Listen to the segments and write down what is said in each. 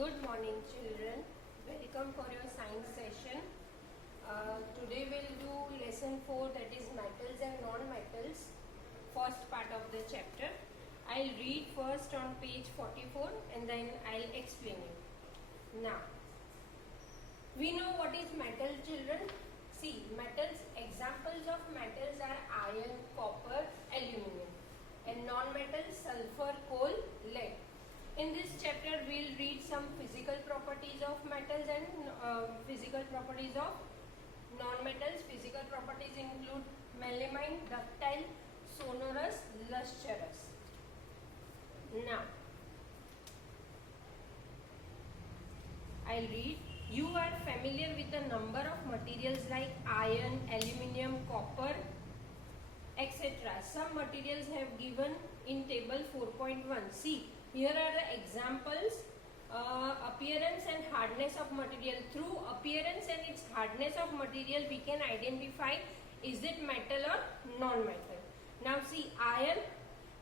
Good morning, children. Welcome for your science session. Today we'll do lesson 4, that is metals and non-metals, first part of the chapter. I'll read first on page 44 and then I'll explain it. Now, we know what is metal, children. See, metals, examples of metals are iron, copper, aluminium, and non-metals, sulfur, coal, lead. In this chapter, we'll read some physical properties of metals and physical properties of non-metals. Physical properties include melamine, ductile, sonorous, lustrous. Now, I'll read. You are familiar with the number of materials like iron, aluminium, copper, etc. Some materials have given in table 4.1. See, here are the examples. Appearance and hardness of material. Through appearance and its hardness of material, we can identify is it metal or non-metal. Now see, iron.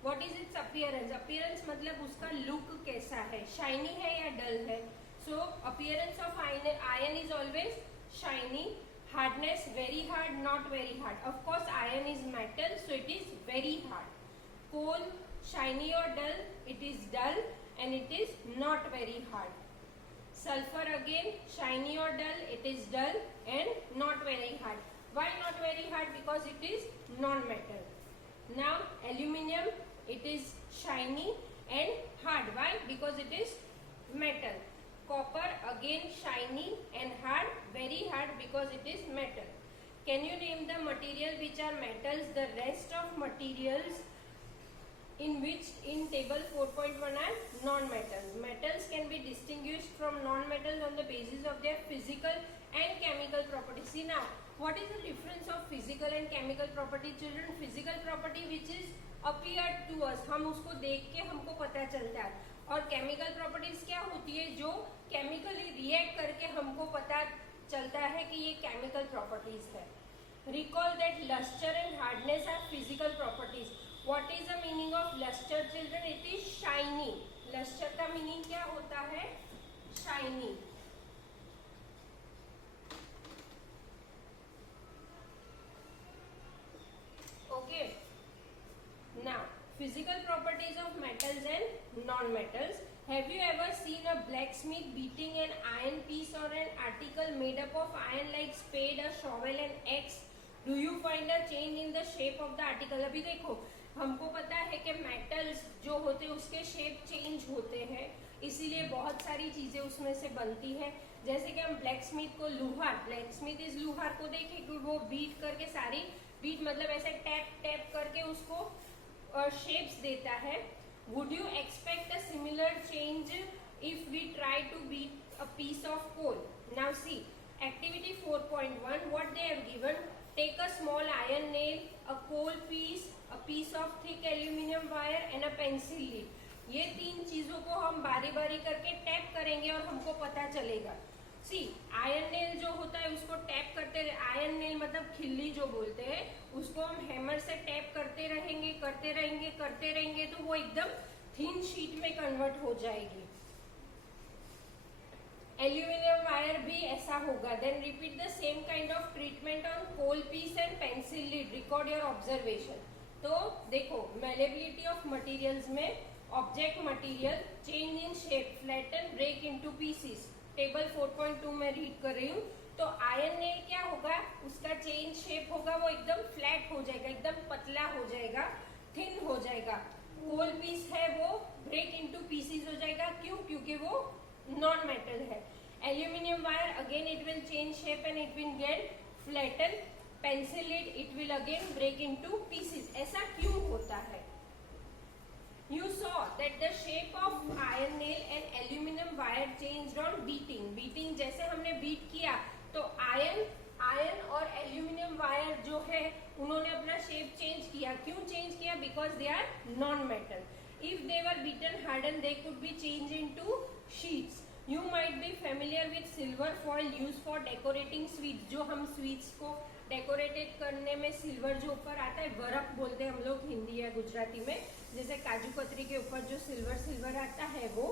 What is its appearance? Appearance मतलब उसका look कैसा है, shiny है या dull है. So appearance of iron is always shiny. Hardness very hard, not very hard. Of course, iron is metal, so it is very hard. Coal, shiny or dull? It is dull and it is not very hard. Sulfur again, shiny or dull? It is dull and not very hard. Why not very hard? Because it is non-metal. Now aluminium, it is shiny and hard. Why? Because it is metal. Copper again shiny and hard, very hard because it is metal. Can you name the material which are metals? The rest of materials in which in table 4.1 are non-metals. Metals can be distinguished from non-metals on the basis of their physical and chemical properties. See now, what is the difference of physical and chemical property, children? Physical property which is appeared to us, हम उसको देख के हमको पता चलता है, और chemical properties क्या होती है जो केमिकली रिएक्ट करके हमको पता चलता है कि ये केमिकल प्रॉपर्टीज है. Recall that lustre and hardness are physical properties. What is the meaning of lustre, children? It is shiny. Lustre का मीनिंग क्या होता है? Shiny. Okay. Now, physical properties of metals and non-metals. Have you ever seen a blacksmith beating an iron piece or an article made up of iron like spade, a shovel and axe? Do you find a change in the shape of the article? अभी देखो, हमको पता है कि metals जो होते हैं उसके shape change होते हैं, इसीलिए बहुत सारी चीजें उसमें से बनती है. जैसे कि हम blacksmith को लुहार, blacksmith इस लुहार को देखें कि वो बीट करके सारी, बीट मतलब ऐसे टैप टैप करके उसको शेप्स देता है. Would you expect a similar change if we try to beat a piece of coal? Now see, activity 4.1, what they have given. Take a small iron nail, a coal piece, a piece of thick aluminium wire and a pencil lead. ये तीन चीजों को हम बारी बारी करके टैप करेंगे और हमको पता चलेगा. सी, आयरन नेल जो होता है उसको टैप करते रहे. आयरन नेल मतलब खिल्ली जो बोलते हैं, उसको हम हैमर से टैप करते रहेंगे करते रहेंगे करते रहेंगे तो वो एकदम थिन शीट में कन्वर्ट हो जाएगी. एल्यूमिनियम वायर भी ऐसा होगा. Then repeat the same kind of treatment on coal piece and pencil lead. Record your observation. तो देखो, मेलेबिलिटी ऑफ मटेरियल्स में object material change in shape, flatten, break into pieces. Table 4.2 में रीड कर रही हूँ. तो आयरन नेल क्या होगा, उसका चेंज शेप होगा, वो एकदम फ्लैट हो जाएगा, एकदम पतला हो जाएगा, थिन हो जाएगा. कोल पीस है वो ब्रेक इनटू पीसेस हो जाएगा. क्यों? क्योंकि वो नॉन मेटल है. Aluminium wire again it will change shape and it will get flatten. Pencil lead it will again break into pieces. ऐसा क्यों होता है? You saw that the shape of iron nail and aluminum wire changed on beating. Beating जैसे हमने बीट किया तो आयरन और aluminium wire जो है उन्होंने अपना शेप चेंज किया. क्यों चेंज किया? Because they are non metal. If they were beaten harden they could be change into sheets. You might be familiar with silver foil use for decorating sweets. जो हम स्वीट्स को डेकोरेटेड करने में सिल्वर जो ऊपर आता है, बर्फ बोलते हैं हम लोग हिंदी या गुजराती में, जैसे काजू कतरी के ऊपर जो सिल्वर सिल्वर आता है वो.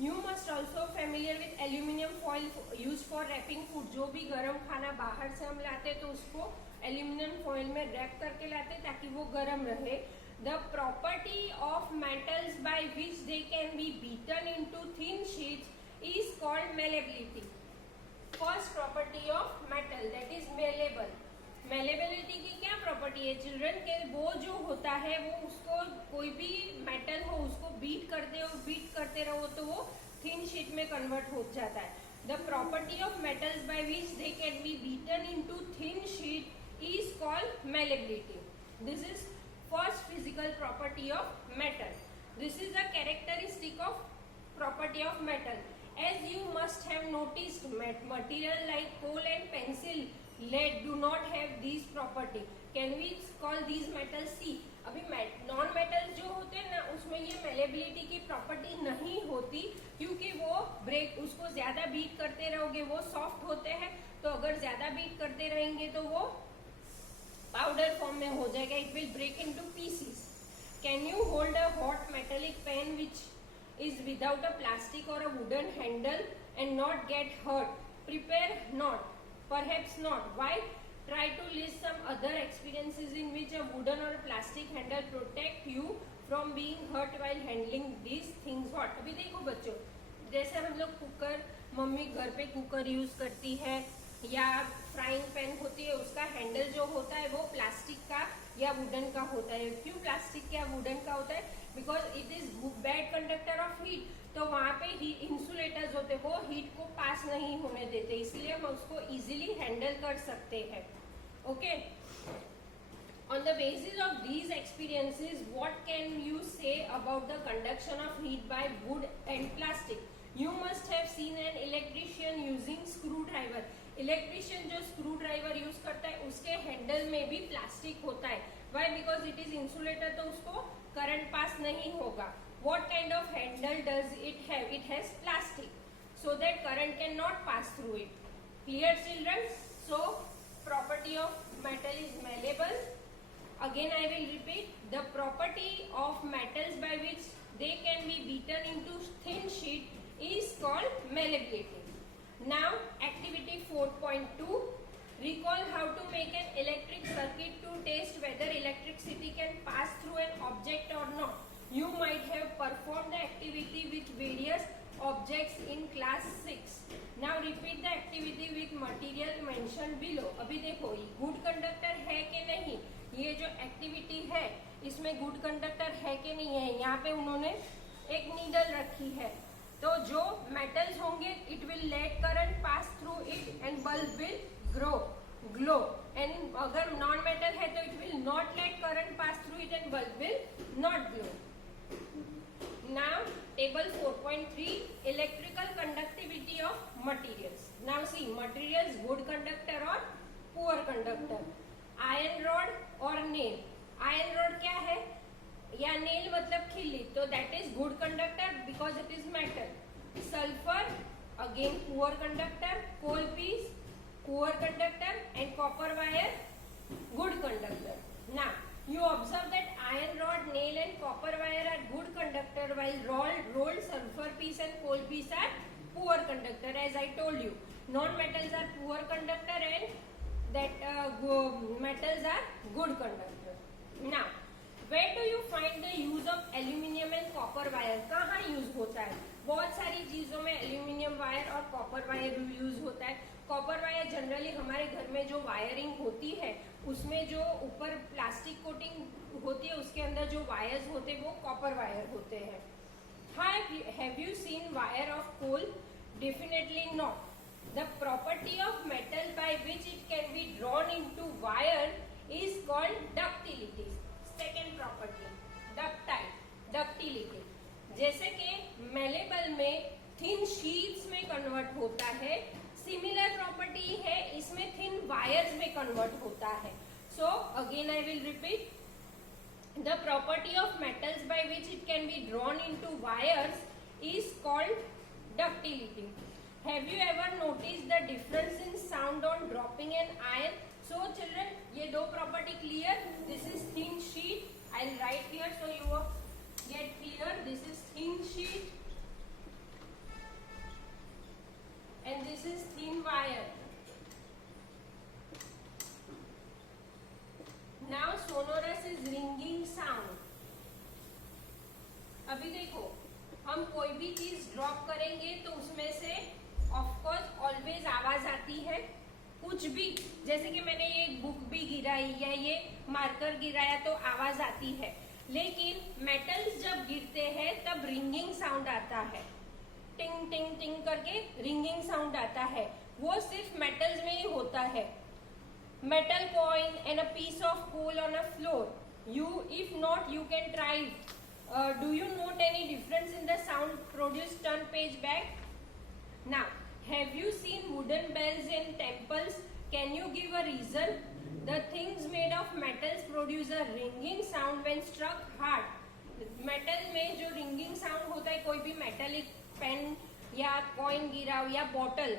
You must also familiar with aluminium foil use for wrapping food. जो भी गर्म खाना बाहर से हम लाते तो उसको एल्यूमिनियम फॉइल में रैप करके लाते ताकि वो गर्म रहे. The property of metals by which they can be beaten into thin sheets is called malleability. First property of metal that is malleable. Malleability की क्या प्रॉपर्टी है चिल्ड्रन के? वो जो होता है वो उसको कोई भी मेटल हो उसको बीट करते रहो तो वो थिन शीट में कन्वर्ट हो जाता है. The property of metals by which they can be beaten into thin sheet is called malleability. This is first physical property of metal. This is the characteristic of property of metal. As you must have noticed, material like coal and pencil lead do not have these property. Can we call these metals C? अभी non metal जो होते हैं ना उसमें ये मेलेबिलिटी की प्रॉपर्टी नहीं होती क्योंकि वो ब्रेक उसको ज्यादा बीट करते रहोगे वो सॉफ्ट होते हैं. तो अगर ज्यादा बीट करते रहेंगे तो वो पाउडर फॉर्म में हो जाएगा. It will break into pieces. Can you hold a hot metallic pan which is without a plastic or a wooden handle and not get hurt? Prepare not. Perhaps not. Why? Try to list some other experiences in which a wooden or a plastic handle protect you from being hurt while handling these things hot. अभी देखो बच्चों, जैसे हम लोग cooker, mummy घर पे cooker use करती है या फ्राइंग पैन होती है उसका हैंडल जो होता है वो प्लास्टिक का या वुडन का होता है. क्यों प्लास्टिक या वुडन का होता है? Because it is bad conductor of heat. तो वहाँ पे ही इंसुलेटर्स होते हैं वो हीट को पास नहीं होने देते इसलिए हम उसको इजीली हैंडल कर सकते हैं. Okay. On the basis of these experiences, what can you say about the conduction of heat by wood and plastic? You must have seen an electrician using screwdriver. Electrician जो screw driver use करता है उसके हैंडल में भी प्लास्टिक होता है. Why? Because it is insulator तो उसको करंट पास नहीं होगा. What kind of handle does it have? It has plastic so that current cannot pass through it. Clear children? So property of metal is malleable. Again I will repeat, the property of metals by which they can be beaten into thin sheet is called malleability. Now activity 4.2, recall how to make an electric circuit to test whether electricity can pass through an object or not. You might have performed the activity with various objects in class 6. Now repeat the activity with material mentioned below. अभी देखो good conductor है कि नहीं, ये जो एक्टिविटी है इसमें good conductor है कि नहीं है. यहाँ पे उन्होंने एक नीडल रखी है तो जो मेटल्स होंगे it will let current pass through it and bulb will glow. And अगर नॉन मेटल है तो it will not let current pass through it and bulb will not glow. Now table 4.3, electrical conductivity of materials. Now see materials good conductor और poor conductor. Iron rod और nail. Iron rod क्या है या नेल मतलब खिल्ली तो that is good conductor because it is metal. Sulphur again poor conductor. Coal piece poor conductor and copper wire good conductor. Now you observe that iron rod, nail and copper wire are good conductor while rolled sulfur piece and coal piece are poor conductor. As I told you, non-metals are poor conductor and that metals are good conductor. Now where do you find the use of aluminium and copper wire? कहाँ यूज होता है? बहुत सारी चीजों में aluminium wire और copper wire use होता है. कॉपर वायर जनरली हमारे घर में जो वायरिंग होती है उसमें जो ऊपर प्लास्टिक कोटिंग होती है उसके अंदर जो वायर्स होते हैं वो कॉपर वायर होते हैं. Have you seen wire of coal? Definitely not. The property of metal by which it can be drawn into wire is called ductility. Second property ductility. जैसे कि मेलेबल में थिन शीट्स में कन्वर्ट होता है, similar property है इसमें thin wires में convert होता है. So again I will repeat, the property of metals by which it can be drawn into wires is called ductility. Have you ever notice the difference in sound on dropping an iron? So children ये दो property clear. This is thin sheet. I will write here so you get clear. This is thin sheet भी देखो हम कोई भी चीज ड्रॉप करेंगे तो उसमें से ऑफकोर्स ऑलवेज आवाज आती है। कुछ भी, जैसे कि मैंने ये बुक भी गिराई या ये मार्कर गिराया तो आवाज आती है, लेकिन मेटल्स जब गिरते हैं तब रिंगिंग साउंड आता है। टिंग टिंग टिंग करके रिंगिंग साउंड आता है। वो सिर्फ मेटल्स में ही होता है। Metal coin and a piece of coal on a floor, you if not you can try. Do you note any difference in the sound produced? Turn page back. Now have you seen wooden bells in temples? Can you give a reason? The things made of metals produce a ringing sound when struck hard. Metal में जो ringing sound होता है, कोई भी metallic pen या कॉइन गिराओ या बॉटल,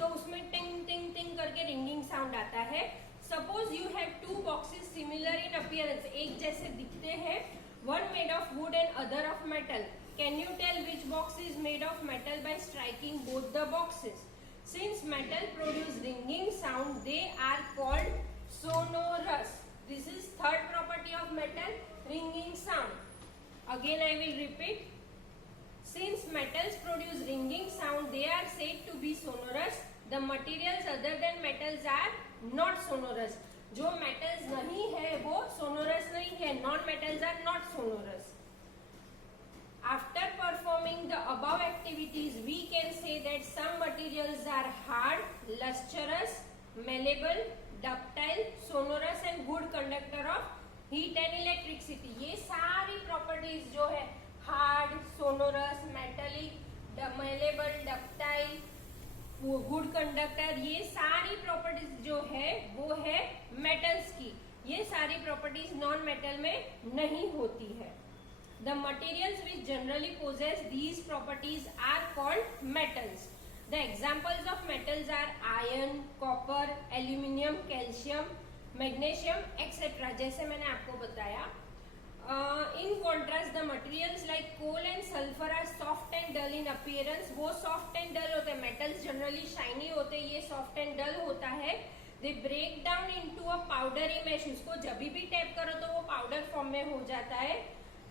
तो उसमें टिंग टिंग टिंग करके रिंगिंग साउंड आता है। Suppose you have two boxes similar in appearance, एक जैसे दिखते हैं, one made of wood and other of metal. Can you tell which box is made of metal by striking both the boxes? Since metal produce ringing sound they are called sonorous. This is third property of metal, ringing sound. Again I will repeat. Since metals produce ringing sound, they are said to be sonorous. The materials other than metals are not sonorous. जो metals नहीं है वो sonorous नहीं है. Non-metals are not sonorous. After performing the above activities, we can say that some materials are hard, lustrous, malleable, ductile, sonorous and good conductor of heat and electricity. ये सारी properties जो है hard, sonorous, metallic, malleable, ductile, good conductor, ये सारी प्रॉपर्टीज जो है वो है मेटल्स की। ये सारी प्रॉपर्टीज नॉन मेटल में नहीं होती है। The materials which generally possess these properties are called metals. The examples of metals are iron, copper, aluminium, calcium, magnesium etcetera, जैसे मैंने आपको बताया। In contrast, the materials like coal and sulfur are soft and dull in appearance. वो soft and dull होते हैं, metals generally shiny होते हैं, ये soft and dull होता है। They break down into a powdery mesh. उसको जब भी टैप करो तो वो powder form में हो जाता है।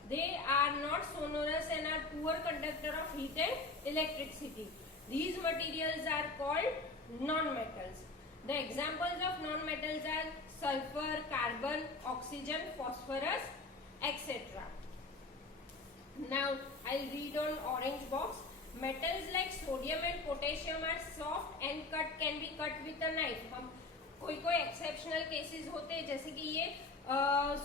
They are not sonorous and are poor conductor of heat and electricity. These materials are called non-metals. The examples of non-metals are sulfur, carbon, oxygen, phosphorus, etc. Now I'll read on orange box. Metals like sodium and potassium are soft and can be cut with a knife. हम कोई exceptional cases होते हैं, जैसे कि ये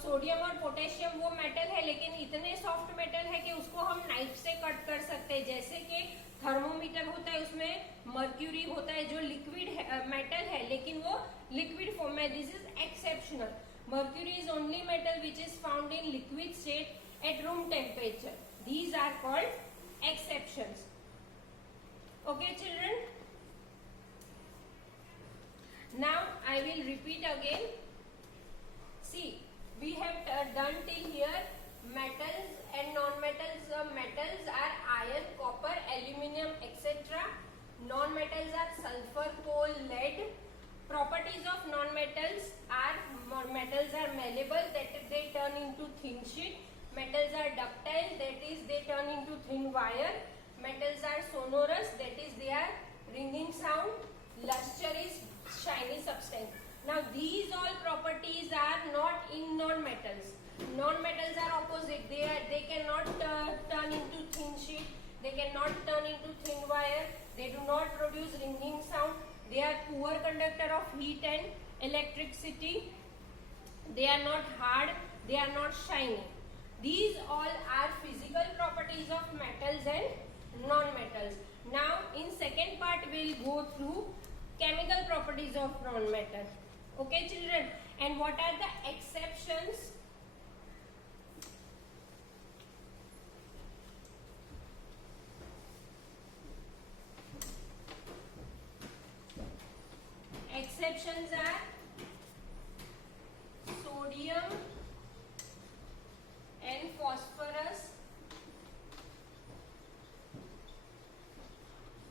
सोडियम और पोटेशियम वो मेटल है लेकिन इतने सॉफ्ट मेटल है कि उसको हम नाइफ से कट कर सकते हैं। जैसे कि थर्मोमीटर होता है, उसमें मर्क्यूरी होता है जो लिक्विड मेटल है लेकिन वो लिक्विड फॉर्म में। This is exceptional. Mercury is only metal which is found in liquid state at room temperature. These are called exceptions. Okay, children? Now I will repeat again. See, we have done till here metals and non-metals. Metals are iron, copper, aluminium, etc. Non-metals are sulfur, coal, lead. Properties of non-metals are metals are malleable, that is they turn into thin sheet. Metals are ductile, that is they turn into thin wire. Metals are sonorous, that is they are ringing sound. Lustrous, shiny substance. Now these all properties are not in non-metals. Non-metals are opposite. They cannot turn into thin sheet. They cannot turn into thin wire. They do not produce ringing sound. They are poor conductor of heat and electricity. They are not hard. They are not shiny. These all are physical properties of metals and non-metals. Now in second part we will go through chemical properties of non-metal. Okay, children? And what are the exceptions? Exceptions are sodium and phosphorus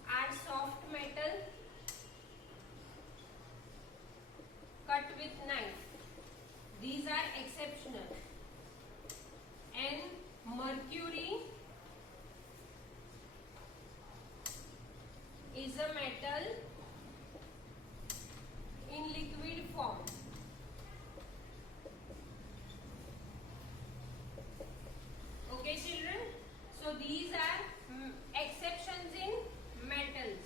are soft metal cut with knife. These are exceptional. And mercury is a metal in liquid form. Okay, children. So these are exceptions in metals.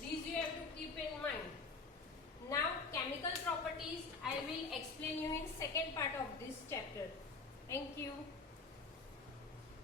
These you have to keep in mind. Now chemical properties I will explain you in second part of this chapter. Thank you.